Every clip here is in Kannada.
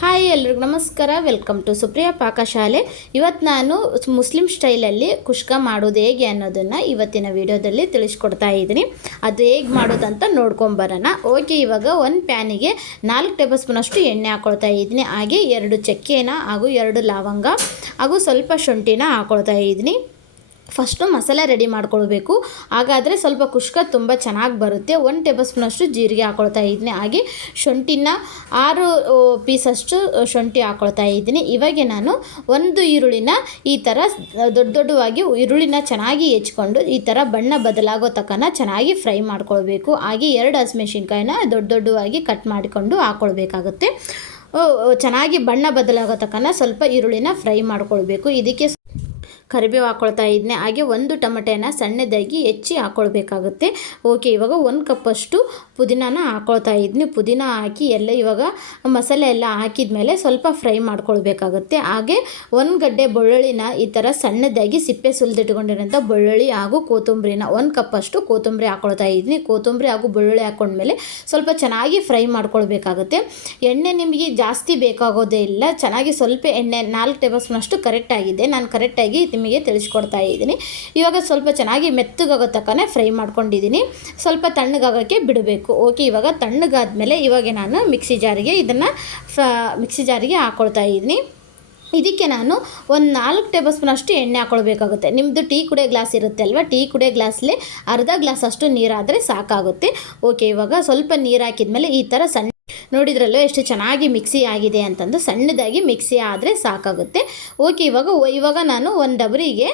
ಹಾಯ್ ಎಲ್ರಿಗೂ ನಮಸ್ಕಾರ. ವೆಲ್ಕಮ್ ಟು ಸುಪ್ರಿಯಾ ಪಾಕಶಾಲೆ ಇವತ್ತು ನಾನು ಮುಸ್ಲಿಂ ಸ್ಟೈಲಲ್ಲಿ ಕುಷ್ಕ ಮಾಡೋದು ಹೇಗೆ ಅನ್ನೋದನ್ನು ಇವತ್ತಿನ ವಿಡಿಯೋದಲ್ಲಿ ತಿಳಿಸ್ಕೊಡ್ತಾ ಇದ್ದೀನಿ. ಅದು ಹೇಗೆ ಮಾಡೋದಂತ ನೋಡ್ಕೊಂಬರೋಣ ಓಕೆ ಇವಾಗ ಒಂದು ಪ್ಯಾನಿಗೆ ನಾಲ್ಕು ಟೇಬಲ್ ಸ್ಪೂನಷ್ಟು ಎಣ್ಣೆ ಹಾಕ್ಕೊಳ್ತಾ ಇದ್ದೀನಿ. ಹಾಗೆ ಎರಡು ಚಕ್ಕೆನ ಹಾಗೂ ಎರಡು ಲವಂಗ ಹಾಗೂ ಸ್ವಲ್ಪ ಶುಂಠಿನ ಹಾಕ್ಕೊಳ್ತಾ ಇದ್ದೀನಿ. ಫಸ್ಟು ಮಸಾಲೆ ರೆಡಿ ಮಾಡ್ಕೊಳ್ಬೇಕು. ಹಾಗಾದರೆ ಸ್ವಲ್ಪ ಕುಷ್ಕ ತುಂಬ ಚೆನ್ನಾಗಿ ಬರುತ್ತೆ. ಒಂದು ಟೇಬಲ್ ಸ್ಪೂನಷ್ಟು ಜೀರಿಗೆ ಹಾಕ್ಕೊಳ್ತಾ ಇದ್ದೀನಿ ಹಾಗೆ ಶುಂಠಿನ ಆರು ಪೀಸಷ್ಟು ಶುಂಠಿ ಹಾಕೊಳ್ತಾ ಇದ್ದೀನಿ ಇವಾಗ ನಾನು ಒಂದು ಈರುಳ್ಳಿನ ಈ ಥರ ದೊಡ್ಡ ದೊಡ್ಡವಾಗಿ ಈರುಳ್ಳಿನ ಚೆನ್ನಾಗಿ ಹೆಚ್ಕೊಂಡು ಈ ಥರ ಬಣ್ಣ ಬದಲಾಗೋ ತಕ್ಕನ ಚೆನ್ನಾಗಿ ಫ್ರೈ ಮಾಡ್ಕೊಳ್ಬೇಕು. ಹಾಗೆ ಎರಡು ಹಸಿಮೆಣ್ಸಿನ್ಕಾಯಿನ ದೊಡ್ಡ ದೊಡ್ಡವಾಗಿ ಕಟ್ ಮಾಡಿಕೊಂಡು ಹಾಕ್ಕೊಳ್ಬೇಕಾಗುತ್ತೆ ಚೆನ್ನಾಗಿ ಬಣ್ಣ ಬದಲಾಗೋ ತಕ್ಕನ ಸ್ವಲ್ಪ ಈರುಳ್ಳಿನ ಫ್ರೈ ಮಾಡ್ಕೊಳ್ಬೇಕು. ಇದಕ್ಕೆ ಕರಿಬೇವು ಹಾಕ್ಕೊಳ್ತಾ ಇದ್ದೆ ಹಾಗೆ ಒಂದು ಟೊಮೆಟೆನ ಸಣ್ಣದಾಗಿ ಹೆಚ್ಚಿ ಹಾಕ್ಕೊಳ್ಬೇಕಾಗುತ್ತೆ ಓಕೆ, ಇವಾಗ ಒಂದು ಕಪ್ಪಷ್ಟು ಪುದೀನಾನ ಹಾಕ್ಕೊಳ್ತಾ ಇದ್ದೀನಿ ಪುದೀನ ಹಾಕಿ ಎಲ್ಲ ಇವಾಗ ಮಸಾಲೆ ಎಲ್ಲ ಹಾಕಿದ ಮೇಲೆ ಸ್ವಲ್ಪ ಫ್ರೈ ಮಾಡ್ಕೊಳ್ಬೇಕಾಗುತ್ತೆ. ಹಾಗೆ ಒಂದು ಗಡ್ಡೆ ಬೆಳ್ಳುಳ್ಳಿನ ಈ ಥರ ಸಣ್ಣದಾಗಿ ಸಿಪ್ಪೆ ಸುಲಿದಿಟ್ಕೊಂಡಿರೋಂಥ ಬೆಳ್ಳುಳ್ಳಿ ಹಾಗೂ ಕೊತ್ತಂಬರಿನ ಒಂದು ಕಪ್ಪಷ್ಟು ಕೊತ್ತಂಬರಿ ಹಾಕ್ಕೊಳ್ತಾ ಇದ್ದೀನಿ ಕೊತ್ತಂಬರಿ ಹಾಗೂ ಬೆಳ್ಳುಳ್ಳಿ ಹಾಕ್ಕೊಂಡ್ಮೇಲೆ ಸ್ವಲ್ಪ ಚೆನ್ನಾಗಿ ಫ್ರೈ ಮಾಡ್ಕೊಳ್ಬೇಕಾಗುತ್ತೆ. ಎಣ್ಣೆ ನಿಮಗೆ ಜಾಸ್ತಿ ಬೇಕಾಗೋದೇ ಇಲ್ಲ. ಚೆನ್ನಾಗಿ ಸ್ವಲ್ಪ ಎಣ್ಣೆ ನಾಲ್ಕು ಟೇಬಲ್ ಸ್ಪೂನಷ್ಟು ಕರೆಕ್ಟಾಗಿದೆ ನಾನು ಕರೆಕ್ಟಾಗಿ ನಿಮಗೆ ತಿಳಿಸ್ಕೊಡ್ತಾ ಇದ್ದೀನಿ. ಇವಾಗ ಸ್ವಲ್ಪ ಚೆನ್ನಾಗಿ ಮೆತ್ತಗಾಗೋ ತಕ್ಕನೆ ಫ್ರೈ ಮಾಡ್ಕೊಂಡಿದ್ದೀನಿ. ಸ್ವಲ್ಪ ತಣ್ಣಗಾಗೋಕ್ಕೆ ಬಿಡಬೇಕು. ಓಕೆ, ಇವಾಗ ತಣ್ಣಗಾದ್ಮೇಲೆ ಇವಾಗ ನಾನು ಮಿಕ್ಸಿ ಜಾರಿಗೆ ಇದನ್ನು ಮಿಕ್ಸಿ ಜಾರಿಗೆ ಹಾಕ್ಕೊಳ್ತಾ ಇದ್ದೀನಿ. ಇದಕ್ಕೆ ನಾನು ಒಂದು ನಾಲ್ಕು ಟೇಬಲ್ ಸ್ಪೂನ್ ಅಷ್ಟು ಎಣ್ಣೆ ಹಾಕೊಳ್ಬೇಕಾಗುತ್ತೆ. ನಿಮ್ಮದು ಟೀ ಕುಡಿಯೋ ಗ್ಲಾಸ್ ಇರುತ್ತೆ ಅಲ್ವಾ? ಟೀ ಕುಡಿಯೋ ಗ್ಲಾಸಲ್ಲಿ ಅರ್ಧ ಗ್ಲಾಸ್ ಅಷ್ಟು ನೀರಾದರೆ ಸಾಕಾಗುತ್ತೆ. ಓಕೆ, ಇವಾಗ ಸ್ವಲ್ಪ ನೀರು ಹಾಕಿದ್ಮೇಲೆ ಈ ಥರ ಸಣ್ಣ ನೋಡಿದ್ರಲ್ಲೋ ಎಷ್ಟು ಚೆನ್ನಾಗಿ ಮಿಕ್ಸಿ ಆಗಿದೆ ಅಂತಂದು ಸಣ್ಣದಾಗಿ ಮಿಕ್ಸಿ ಆದರೆ ಸಾಕಾಗುತ್ತೆ. ಓಕೆ, ಇವಾಗ ಇವಾಗ ನಾನು ಒಂದು ಡಬರಿಗೆ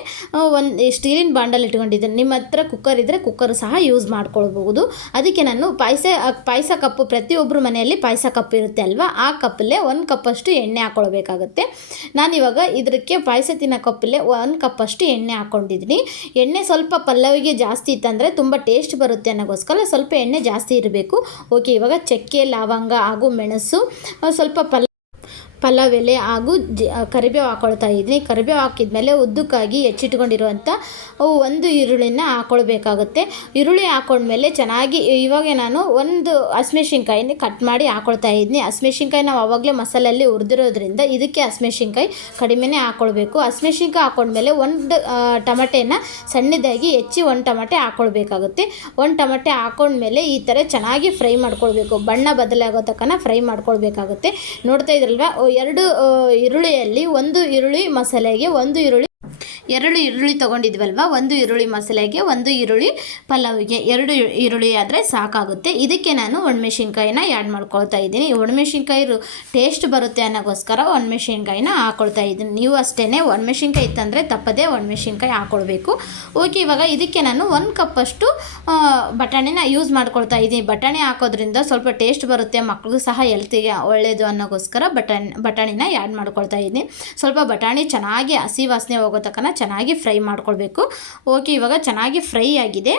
ಒಂದು ಸ್ಟೀಲಿನ ಬಾಂಡಲ್ ಇಟ್ಕೊಂಡಿದ್ದೀನಿ ನಿಮ್ಮ ಹತ್ರ ಕುಕ್ಕರ್ ಇದ್ದರೆ ಕುಕ್ಕರ್ ಸಹ ಯೂಸ್ ಮಾಡ್ಕೊಳ್ಬಹುದು. ಅದಕ್ಕೆ ನಾನು ಪಾಯಸ ಪಾಯಸ ಕಪ್ಪು ಪ್ರತಿಯೊಬ್ಬರ ಮನೆಯಲ್ಲಿ ಪಾಯಸ ಕಪ್ ಇರುತ್ತೆ ಅಲ್ವಾ? ಆ ಕಪ್ಪಲ್ಲೇ ಒಂದು ಕಪ್ಪಷ್ಟು ಎಣ್ಣೆ ಹಾಕ್ಕೊಳ್ಬೇಕಾಗುತ್ತೆ ನಾನಿವಾಗ ಇದಕ್ಕೆ ಪಾಯಸ ತಿನ್ನೋ ಕಪ್ಪಲ್ಲೇ ಒಂದು ಕಪ್ಪಷ್ಟು ಎಣ್ಣೆ ಹಾಕ್ಕೊಂಡಿದ್ದೀನಿ ಎಣ್ಣೆ ಸ್ವಲ್ಪ ಪಲ್ಲವಿಗೆ ಜಾಸ್ತಿ ಇತ್ತಂದರೆ ತುಂಬ ಟೇಸ್ಟ್ ಬರುತ್ತೆ ಅನ್ನೋಗೋಸ್ಕರ ಸ್ವಲ್ಪ ಎಣ್ಣೆ ಜಾಸ್ತಿ ಇರಬೇಕು. ಓಕೆ, ಇವಾಗ ಚಕ್ಕೆ, ಲವಂಗ ಹಾಗೂ ಮೆಣಸು ಸ್ವಲ್ಪ ಪಲ್ಲ ಪಲಾವ್ ಎಲೆ ಹಾಗೂ ಕರಿಬೇವು ಹಾಕೊಳ್ತಾ ಇದ್ದೀನಿ ಕರಿಬೇವು ಹಾಕಿದ್ಮೇಲೆ ಉದ್ದಕ್ಕಾಗಿ ಹೆಚ್ಚಿಟ್ಕೊಂಡಿರುವಂಥ ಒಂದು ಈರುಳ್ಳಿನ ಹಾಕ್ಕೊಳ್ಬೇಕಾಗುತ್ತೆ ಈರುಳ್ಳಿ ಹಾಕೊಂಡ್ಮೇಲೆ ಚೆನ್ನಾಗಿ ಇವಾಗ ನಾನು ಒಂದು ಹಸಿಮೆಣ್ಸಿನ್ಕಾಯಿನ ಕಟ್ ಮಾಡಿ ಹಾಕೊಳ್ತಾ ಇದ್ದೀನಿ ಹಸಿಮೆಣ್ಸಿನ್ಕಾಯಿ ನಾವು ಆವಾಗಲೇ ಮಸಾಲೆಯಲ್ಲಿ ಹುರಿದಿರೋದ್ರಿಂದ ಇದಕ್ಕೆ ಹಸಿಮೆಣ್ಸಿನ್ಕಾಯಿ ಕಡಿಮೆನೇ ಹಾಕ್ಕೊಳ್ಬೇಕು ಹಸಿಮೆಣ್ಸಿನ್ಕಾಯಿ ಹಾಕೊಂಡ್ಮೇಲೆ ಒಂದು ಟಮಟೆನ ಸಣ್ಣದಾಗಿ ಹೆಚ್ಚಿ ಒಂದು ಟಮಟೆ ಹಾಕ್ಕೊಳ್ಬೇಕಾಗುತ್ತೆ ಒಂದು ಟಮಟೆ ಹಾಕೊಂಡ್ಮೇಲೆ ಈ ಥರ ಚೆನ್ನಾಗಿ ಫ್ರೈ ಮಾಡ್ಕೊಳ್ಬೇಕು. ಬಣ್ಣ ಬದಲಾಗೋ ತಕ್ಕನ ಫ್ರೈ ಮಾಡ್ಕೊಳ್ಬೇಕಾಗುತ್ತೆ. ನೋಡ್ತಾ ಇದ್ರಲ್ವಾ? ಎರಡು ಈರುಳ್ಳಿಯಲ್ಲಿ ಒಂದು ಈರುಳ್ಳಿ ಮಸಾಲೆಗೆ ಒಂದು ಈರುಳ್ಳಿ ಎರಡು ಈರುಳ್ಳಿ ತೊಗೊಂಡಿದ್ವಲ್ವ? ಒಂದು ಈರುಳ್ಳಿ ಮಸಾಲೆಗೆ, ಒಂದು ಈರುಳ್ಳಿ ಪಲಾವಿಗೆ. ಎರಡು ಈರುಳ್ಳಿ ಆದರೆ ಸಾಕಾಗುತ್ತೆ. ಇದಕ್ಕೆ ನಾನು ಒಣಮೆಣ್ಸಿನ್ಕಾಯಿನ ಆ್ಯಡ್ ಮಾಡ್ಕೊಳ್ತಾ ಇದ್ದೀನಿ. ಒಣಮೆಣ್ಸಿನ್ಕಾಯಿ ಟೇಸ್ಟ್ ಬರುತ್ತೆ ಅನ್ನೋಗೋಸ್ಕರ ಒಣಮೆಣ್ಸಿನ್ಕಾಯಿನ ಹಾಕೊಳ್ತಾ ಇದ್ದೀನಿ. ನೀವು ಅಷ್ಟೇ ಒಣಮೆಣ್ಸಿನ್ಕಾಯಿ ಇತ್ತಂದರೆ ತಪ್ಪದೇ ಒಣಮೆಣ್ಸಿನ್ಕಾಯಿ ಹಾಕ್ಕೊಳ್ಬೇಕು ಓಕೆ, ಇವಾಗ ಇದಕ್ಕೆ ನಾನು ಒಂದು ಕಪ್ಪಷ್ಟು ಬಟಾಣಿನ ಯೂಸ್ ಮಾಡ್ಕೊಳ್ತಾ ಇದ್ದೀನಿ. ಬಟಾಣಿ ಹಾಕೋದ್ರಿಂದ ಸ್ವಲ್ಪ ಟೇಸ್ಟ್ ಬರುತ್ತೆ ಮಕ್ಕಳಿಗೂ ಸಹ ಹೆಲ್ತಿಗೆ ಒಳ್ಳೆಯದು ಅನ್ನೋಗೋಸ್ಕರ ಬಟಾಣಿ ಬಟಾಣಿನ ಆ್ಯಡ್ ಮಾಡ್ಕೊಳ್ತಾ ಇದ್ದೀನಿ. ಸ್ವಲ್ಪ ಬಟಾಣಿ ಚೆನ್ನಾಗಿ ಹಸಿ ವಾಸನೆ ಹೋಗೋ ತನಕ ಚೆನ್ನಾಗಿ ಫ್ರೈ ಮಾಡ್ಕೊಳ್ಬೇಕು. ಓಕೆ, ಇವಾಗ ಚೆನ್ನಾಗಿ ಫ್ರೈ ಆಗಿದೆ.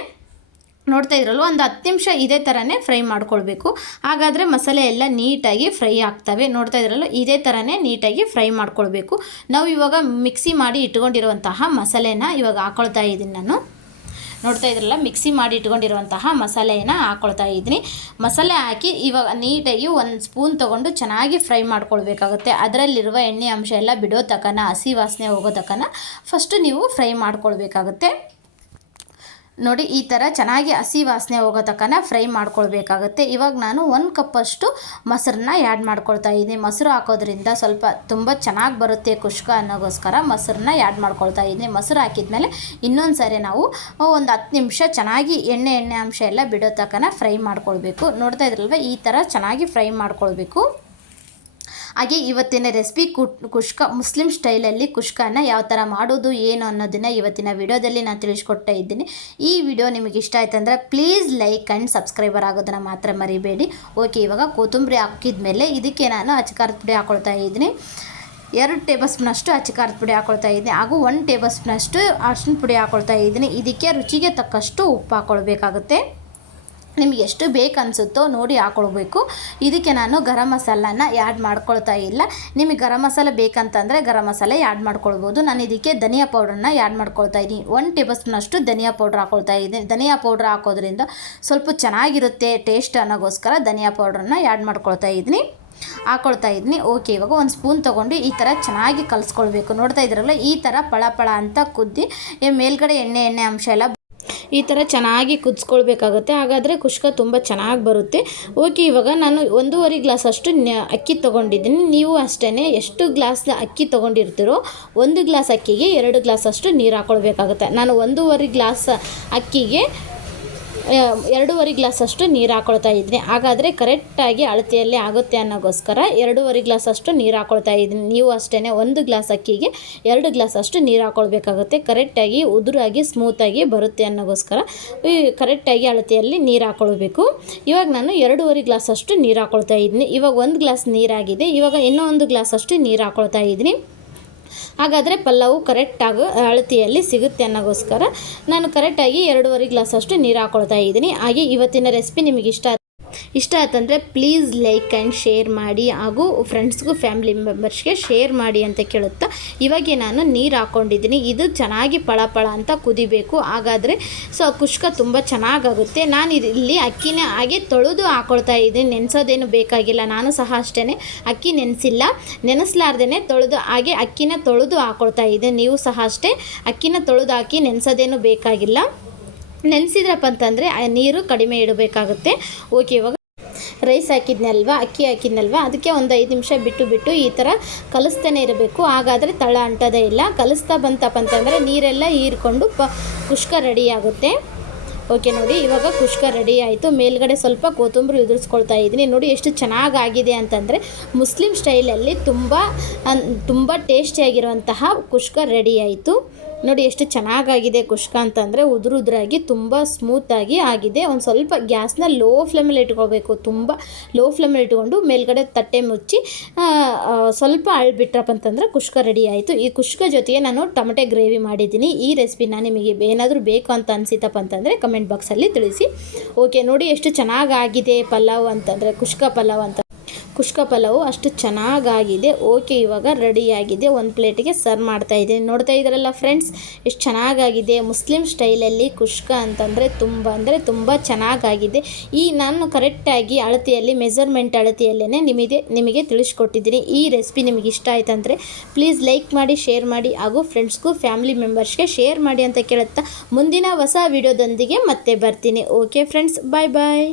ನೋಡ್ತಾ ಇದ್ರಲ್ಲ ಒಂದು ಹತ್ತು ನಿಮಿಷ ಇದೇ ಥರನೇ ಫ್ರೈ ಮಾಡ್ಕೊಳ್ಬೇಕು. ಹಾಗಾದರೆ ಮಸಾಲೆ ಎಲ್ಲ ನೀಟಾಗಿ ಫ್ರೈ ಆಗ್ತವೆ. ನೋಡ್ತಾ ಇದ್ರಲ್ಲ ಇದೇ ಥರನೇ ನೀಟಾಗಿ ಫ್ರೈ ಮಾಡ್ಕೊಳ್ಬೇಕು. ನಾವು ಇವಾಗ ಮಿಕ್ಸಿ ಮಾಡಿ ಇಟ್ಕೊಂಡಿರುವಂತಹ ಮಸಾಲೆನ ಇವಾಗ ಹಾಕೊಳ್ತಾ ಇದ್ದೀನಿ ನಾನು. ನೋಡ್ತಾ ಇದ್ರಲ್ಲ ಮಿಕ್ಸಿ ಮಾಡಿ ಇಟ್ಕೊಂಡಿರುವಂತಹ ಮಸಾಲೆಯನ್ನು ಹಾಕ್ಕೊಳ್ತಾ ಇದ್ದೀನಿ. ಮಸಾಲೆ ಹಾಕಿ ಇವಾಗ ನೀಟಾಗಿ ಒಂದು ಸ್ಪೂನ್ ತೊಗೊಂಡು ಚೆನ್ನಾಗಿ ಫ್ರೈ ಮಾಡ್ಕೊಳ್ಬೇಕಾಗುತ್ತೆ. ಅದರಲ್ಲಿರುವ ಎಣ್ಣೆ ಅಂಶ ಎಲ್ಲ ಬಿಡೋ ತಕನ, ಹಸಿ ವಾಸನೆ ಹೋಗೋ ತಕನ ಫಸ್ಟು ನೀವು ಫ್ರೈ ಮಾಡ್ಕೊಳ್ಬೇಕಾಗುತ್ತೆ. ನೋಡಿ, ಈ ಥರ ಚೆನ್ನಾಗಿ ಹಸಿ ವಾಸನೆ ಹೋಗೋ ತಕ್ಕನ ಫ್ರೈ ಮಾಡ್ಕೊಳ್ಬೇಕಾಗುತ್ತೆ. ಇವಾಗ ನಾನು ಒಂದು ಕಪ್ಪಷ್ಟು ಮೊಸರನ್ನ ಆ್ಯಡ್ ಮಾಡ್ಕೊಳ್ತಾ ಇದ್ದೀನಿ ಮೊಸರು ಹಾಕೋದ್ರಿಂದ ಸ್ವಲ್ಪ ತುಂಬ ಚೆನ್ನಾಗಿ ಬರುತ್ತೆ ಕುಷ್ಕ ಅನ್ನೋಗೋಸ್ಕರ ಮೊಸರನ್ನ ಆ್ಯಡ್ ಮಾಡ್ಕೊಳ್ತಾ ಇದ್ದೀನಿ ಮೊಸರು ಹಾಕಿದ್ಮೇಲೆ ಇನ್ನೊಂದು ಸಾರಿ ನಾವು ಒಂದು ಹತ್ತು ನಿಮಿಷ ಚೆನ್ನಾಗಿ ಎಣ್ಣೆ ಎಣ್ಣೆ ಅಂಶ ಎಲ್ಲ ಬಿಡೋ ತಕ್ಕನ ಫ್ರೈ ಮಾಡ್ಕೊಳ್ಬೇಕು. ನೋಡ್ತಾ ಇದ್ರಲ್ವ? ಈ ಥರ ಚೆನ್ನಾಗಿ ಫ್ರೈ ಮಾಡ್ಕೊಳ್ಬೇಕು. ಹಾಗೆ ಇವತ್ತಿನ ರೆಸಿಪಿ ಕುಷ್ಕ, ಮುಸ್ಲಿಂ ಸ್ಟೈಲಲ್ಲಿ ಕುಷ್ಕನ ಯಾವ ಥರ ಮಾಡೋದು, ಏನು ಅನ್ನೋದನ್ನು ಇವತ್ತಿನ ವಿಡಿಯೋದಲ್ಲಿ ನಾನು ತಿಳಿಸ್ಕೊಡ್ತಾ ಇದ್ದೀನಿ. ಈ ವಿಡಿಯೋ ನಿಮಗೆ ಇಷ್ಟ ಆಯ್ತಂದ್ರೆ ಪ್ಲೀಸ್ ಲೈಕ್ ಆ್ಯಂಡ್ ಸಬ್ಸ್ಕ್ರೈಬರ್ ಆಗೋದನ್ನು ಮಾತ್ರ ಮರಿಬೇಡಿ. ಓಕೆ ಇವಾಗ ಕೊತ್ತಂಬರಿ ಹಾಕಿದ ಮೇಲೆ ಇದಕ್ಕೆ ನಾನು ಅಚ್ಚಕಾರದ ಪುಡಿ ಹಾಕೊಳ್ತಾ ಇದ್ದೀನಿ. ಎರಡು ಟೇಬಲ್ ಸ್ಪೂನಷ್ಟು ಅಚ್ಚಕಾರದ ಪುಡಿ ಹಾಕೊಳ್ತಾ ಇದ್ದೀನಿ. ಹಾಗೂ ಒಂದು ಟೇಬಲ್ ಸ್ಪೂನಷ್ಟು ಅರ್ಶಿನ ಪುಡಿ ಹಾಕೊಳ್ತಾ ಇದ್ದೀನಿ. ಇದಕ್ಕೆ ರುಚಿಗೆ ತಕ್ಕಷ್ಟು ಉಪ್ಪು ಹಾಕ್ಕೊಳ್ಬೇಕಾಗುತ್ತೆ ನಿಮಗೆ ಎಷ್ಟು ಬೇಕು ಅನಿಸುತ್ತೋ ನೋಡಿ ಹಾಕೊಳ್ಬೇಕು. ಇದಕ್ಕೆ ನಾನು ಗರಂ ಮಸಾಲನ ಆ್ಯಡ್ ಮಾಡ್ಕೊಳ್ತಾ ಇಲ್ಲ. ನಿಮಗೆ ಗರಂ ಮಸಾಲೆ ಬೇಕಂತಂದರೆ ಗರಂ ಮಸಾಲೆ ಆ್ಯಡ್ ಮಾಡ್ಕೊಳ್ಬೋದು. ನಾನು ಇದಕ್ಕೆ ಧನಿಯಾ ಪೌಡ್ರನ್ನ ಆ್ಯಡ್ ಮಾಡ್ಕೊಳ್ತಾ ಇದ್ದೀನಿ. ಒನ್ ಟೇಬಲ್ ಸ್ಪೂನಷ್ಟು ಧನಿಯಾ ಪೌಡ್ರ್ ಹಾಕೊಳ್ತಾ ಇದ್ದೀನಿ. ಧನಿಯಾ ಪೌಡ್ರ್ ಹಾಕೋದ್ರಿಂದ ಸ್ವಲ್ಪ ಚೆನ್ನಾಗಿರುತ್ತೆ ಟೇಸ್ಟ್ ಅನ್ನೋಗೋಸ್ಕರ ಧನಿಯಾ ಪೌಡ್ರನ್ನ ಆ್ಯಡ್ ಮಾಡ್ಕೊಳ್ತಾ ಇದ್ದೀನಿ. ಹಾಕೊಳ್ತಾ ಇದ್ದೀನಿ. ಓಕೆ ಇವಾಗ ಒಂದು ಸ್ಪೂನ್ ತೊಗೊಂಡು ಈ ಥರ ಚೆನ್ನಾಗಿ ಕಲಿಸ್ಕೊಳ್ಬೇಕು. ನೋಡ್ತಾ ಇದ್ರಲ್ಲ ಈ ಥರ ಪಳ ಪಳ ಅಂತ ಕುದ್ದಿ ಮೇಲ್ಗಡೆ ಎಣ್ಣೆ ಎಣ್ಣೆ ಅಂಶ ಎಲ್ಲ ಈ ಥರ ಚೆನ್ನಾಗಿ ಕುದಿಸ್ಕೊಳ್ಬೇಕಾಗುತ್ತೆ. ಹಾಗಾದರೆ ಕುಷ್ಕ ತುಂಬ ಚೆನ್ನಾಗಿ ಬರುತ್ತೆ. ಓಕೆ, ಇವಾಗ ನಾನು ಒಂದೂವರೆ ಗ್ಲಾಸ್ ಅಷ್ಟು ಅಕ್ಕಿ ತೊಗೊಂಡಿದ್ದೀನಿ. ನೀವು ಅಷ್ಟೇ ಎಷ್ಟು ಗ್ಲಾಸ್ ಅಕ್ಕಿ ತೊಗೊಂಡಿರ್ತೀರೋ ಒಂದು ಗ್ಲಾಸ್ ಅಕ್ಕಿಗೆ ಎರಡು ಗ್ಲಾಸ್ ಅಷ್ಟು ನೀರು ಹಾಕ್ಕೊಳ್ಬೇಕಾಗುತ್ತೆ ನಾನು ಒಂದೂವರೆ ಗ್ಲಾಸ್ ಅಕ್ಕಿಗೆ ಎರಡೂವರೆ ಗ್ಲಾಸ್ ಅಷ್ಟು ನೀರು ಹಾಕೊಳ್ತಾ ಇದ್ದೀನಿ ಹಾಗಾದರೆ ಕರೆಕ್ಟಾಗಿ ಅಳತೆಯಲ್ಲಿ ಆಗುತ್ತೆ ಅನ್ನೋಗೋಸ್ಕರ ಎರಡೂವರೆ ಗ್ಲಾಸ್ ಅಷ್ಟು ನೀರು ಹಾಕೊಳ್ತಾ ಇದ್ದೀನಿ ನೀವು ಅಷ್ಟೇ ಒಂದು ಗ್ಲಾಸ್ ಅಕ್ಕಿಗೆ ಎರಡು ಗ್ಲಾಸ್ ಅಷ್ಟು ನೀರು ಹಾಕೊಳ್ಬೇಕಾಗುತ್ತೆ. ಕರೆಕ್ಟಾಗಿ ಉದುರಾಗಿ ಸ್ಮೂತಾಗಿ ಬರುತ್ತೆ ಅನ್ನೋಗೋಸ್ಕರ ಕರೆಕ್ಟಾಗಿ ಅಳತೆಯಲ್ಲಿ ನೀರು ಹಾಕೊಳ್ಬೇಕು. ಇವಾಗ ನಾನು ಎರಡೂವರೆ ಗ್ಲಾಸ್ ಅಷ್ಟು ನೀರು ಹಾಕೊಳ್ತಾ ಇದ್ದೀನಿ ಇವಾಗ ಒಂದು ಗ್ಲಾಸ್ ನೀರಾಗಿದೆ. ಇವಾಗ ಇನ್ನೂ ಒಂದು ಗ್ಲಾಸ್ ಅಷ್ಟು ನೀರು ಹಾಕೊಳ್ತಾ ಇದ್ದೀನಿ ಹಾಗಾದರೆ ಪಲ್ಲವು ಕರೆಕ್ಟಾಗಿ ಅಳತಿಯಲ್ಲಿ ಸಿಗುತ್ತೆ ಅನ್ನೋಗೋಸ್ಕರ ನಾನು ಕರೆಕ್ಟಾಗಿ ಎರಡೂವರೆ ಗ್ಲಾಸ್ ಅಷ್ಟು ನೀರು ಹಾಕ್ಕೊಳ್ತಾ ಇದ್ದೀನಿ. ಹಾಗೆ ಇವತ್ತಿನ ರೆಸಿಪಿ ನಿಮಗೆ ಇಷ್ಟ ಇಷ್ಟ ಆಯ್ತಂದರೆ ಪ್ಲೀಸ್ ಲೈಕ್ ಆ್ಯಂಡ್ ಶೇರ್ ಮಾಡಿ ಹಾಗೂ ಫ್ರೆಂಡ್ಸ್ಗೂ ಫ್ಯಾಮಿಲಿ ಮೆಂಬರ್ಸ್ಗೆ ಶೇರ್ ಮಾಡಿ ಅಂತ ಕೇಳುತ್ತಾ ಇವಾಗೆ ನಾನು ನೀರು ಹಾಕ್ಕೊಂಡಿದ್ದೀನಿ ಇದು ಚೆನ್ನಾಗಿ ಪಳಪಳ ಪಳ ಅಂತ ಕುದಿಬೇಕು. ಹಾಗಾದರೆ ಸೊ ಕುಷ್ಕ ತುಂಬ ಚೆನ್ನಾಗಾಗುತ್ತೆ. ನಾನು ಇಲ್ಲಿ ಅಕ್ಕಿನ ಹಾಗೆ ತೊಳೆದು ಹಾಕೊಳ್ತಾ ಇದ್ದೀನಿ. ನೆನೆಸೋದೇನು ಬೇಕಾಗಿಲ್ಲ. ನಾನು ಸಹ ಅಷ್ಟೇ ಅಕ್ಕಿ ನೆನೆಸಿಲ್ಲ. ನೆನೆಸ್ಲಾರ್ದೇ ತೊಳೆದು ಹಾಗೆ ಅಕ್ಕಿನ ತೊಳೆದು ಹಾಕೊಳ್ತಾ ಇದ್ದೀನಿ. ನೀವು ಸಹ ಅಷ್ಟೇ ಅಕ್ಕಿನ ತೊಳೆದು ಹಾಕಿ ನೆನೆಸೋದೇನು ಬೇಕಾಗಿಲ್ಲ. ನೆನೆಸಿದ್ರಪ್ಪ ಅಂತಂದರೆ ಆ ನೀರು ಕಡಿಮೆ ಇಡಬೇಕಾಗುತ್ತೆ. ಓಕೆ ಇವಾಗ ರೈಸ್ ಹಾಕಿದ್ನಲ್ವ, ಅಕ್ಕಿ ಹಾಕಿದ್ನಲ್ವ, ಅದಕ್ಕೆ ಒಂದು ಐದು ನಿಮಿಷ ಬಿಟ್ಟು ಬಿಟ್ಟು ಈ ಥರ ಕಲಿಸ್ತಾನೆ ಇರಬೇಕು. ಹಾಗಾದರೆ ತಳ ಅಂಟೋದೇ ಇಲ್ಲ. ಕಲಿಸ್ತಾ ಬಂತಪ್ಪ ಅಂತಂದರೆ ನೀರೆಲ್ಲ ಹೀರ್ಕೊಂಡು ಪ, ಕುಷ್ಕ ರೆಡಿ ಆಗುತ್ತೆ. ಓಕೆ ನೋಡಿ, ಇವಾಗ ಕುಷ್ಕ ರೆಡಿ ಆಯಿತು. ಮೇಲ್ಗಡೆ ಸ್ವಲ್ಪ ಕೊತ್ತಂಬರಿ ಉದುರಿಸ್ಕೊಳ್ತಾ ಇದ್ದೀನಿ. ನೋಡಿ, ಎಷ್ಟು ಚೆನ್ನಾಗಾಗಿದೆ ಅಂತಂದರೆ ಮುಸ್ಲಿಂ ಸ್ಟೈಲಲ್ಲಿ ತುಂಬ ತುಂಬ ಟೇಸ್ಟಿಯಾಗಿರುವಂತಹ ಕುಷ್ಕ ರೆಡಿ ಆಯಿತು. ನೋಡಿ ಎಷ್ಟು ಚೆನ್ನಾಗಾಗಿದೆ ಕುಷ್ಕ ಅಂತಂದರೆ ಉದುರು ಉದುರಾಗಿ ತುಂಬ ಸ್ಮೂತಾಗಿ ಆಗಿದೆ. ಒಂದು ಸ್ವಲ್ಪ ಗ್ಯಾಸ್ನ ಲೋ ಫ್ಲೇಮಲ್ಲಿ ಇಟ್ಕೋಬೇಕು. ತುಂಬ ಲೋ ಫ್ಲೇಮಲ್ಲಿ ಇಟ್ಕೊಂಡು ಮೇಲ್ಗಡೆ ತಟ್ಟೆ ಮುಚ್ಚಿ ಸ್ವಲ್ಪ ಅಳ್ಬಿಟ್ರಪ್ಪ ಅಂತಂದರೆ ಕುಷ್ಕ ರೆಡಿ ಆಯಿತು. ಈ ಕುಷ್ಕ ಜೊತೆಗೆ ನಾನು ಟೊಮೆಟೊ ಗ್ರೇವಿ ಮಾಡಿದ್ದೀನಿ. ಈ ರೆಸಿಪಿನ ನಿಮಗೆ ಏನಾದರೂ ಬೇಕು ಅಂತ ಅನಿಸಿತಪ್ಪ ಅಂತಂದರೆ ಕಮೆಂಟ್ ಬಾಕ್ಸಲ್ಲಿ ತಿಳಿಸಿ. ಓಕೆ ನೋಡಿ ಎಷ್ಟು ಚೆನ್ನಾಗಾಗಿದೆ ಪಲಾವ್ ಅಂತಂದರೆ ಕುಷ್ಕ ಪಲಾವ್ ಅಂತ. ಕುಷ್ಕ ಪಲಾವು ಅಷ್ಟು ಚೆನ್ನಾಗಾಗಿದೆ. ಓಕೆ, ಇವಾಗ ರೆಡಿಯಾಗಿದೆ ಒಂದು ಪ್ಲೇಟಿಗೆ ಸರ್ವ್ ಮಾಡ್ತಾ ಇದ್ದೀನಿ. ನೋಡ್ತಾ ಇದ್ದಾರಲ್ಲ ಫ್ರೆಂಡ್ಸ್ ಎಷ್ಟು ಚೆನ್ನಾಗಾಗಿದೆ. ಮುಸ್ಲಿಂ ಸ್ಟೈಲಲ್ಲಿ ಕುಷ್ಕ ಅಂತಂದರೆ ತುಂಬ, ಅಂದರೆ ತುಂಬ ಚೆನ್ನಾಗಾಗಿದೆ. ಈ ನಾನು ಕರೆಕ್ಟಾಗಿ ಅಳತೆಯಲ್ಲಿ ಮೆಜರ್ಮೆಂಟ್ ಅಳತೆಯಲ್ಲೇ ನಿಮಗೆ ನಿಮಗೆ ತಿಳಿಸ್ಕೊಟ್ಟಿದ್ದೀನಿ. ಈ ರೆಸಿಪಿ ನಿಮಗೆ ಇಷ್ಟ ಆಯ್ತಂದರೆ ಪ್ಲೀಸ್ ಲೈಕ್ ಮಾಡಿ ಶೇರ್ ಮಾಡಿ, ಹಾಗೂ ಫ್ರೆಂಡ್ಸ್ಗೂ ಫ್ಯಾಮಿಲಿ ಮೆಂಬರ್ಸ್ಗೆ ಶೇರ್ ಮಾಡಿ ಅಂತ ಕೇಳುತ್ತಾ ಮುಂದಿನ ಹೊಸ ವಿಡಿಯೋದೊಂದಿಗೆ ಮತ್ತೆ ಬರ್ತೀನಿ. ಓಕೆ ಫ್ರೆಂಡ್ಸ್ ಬಾಯ್ ಬಾಯ್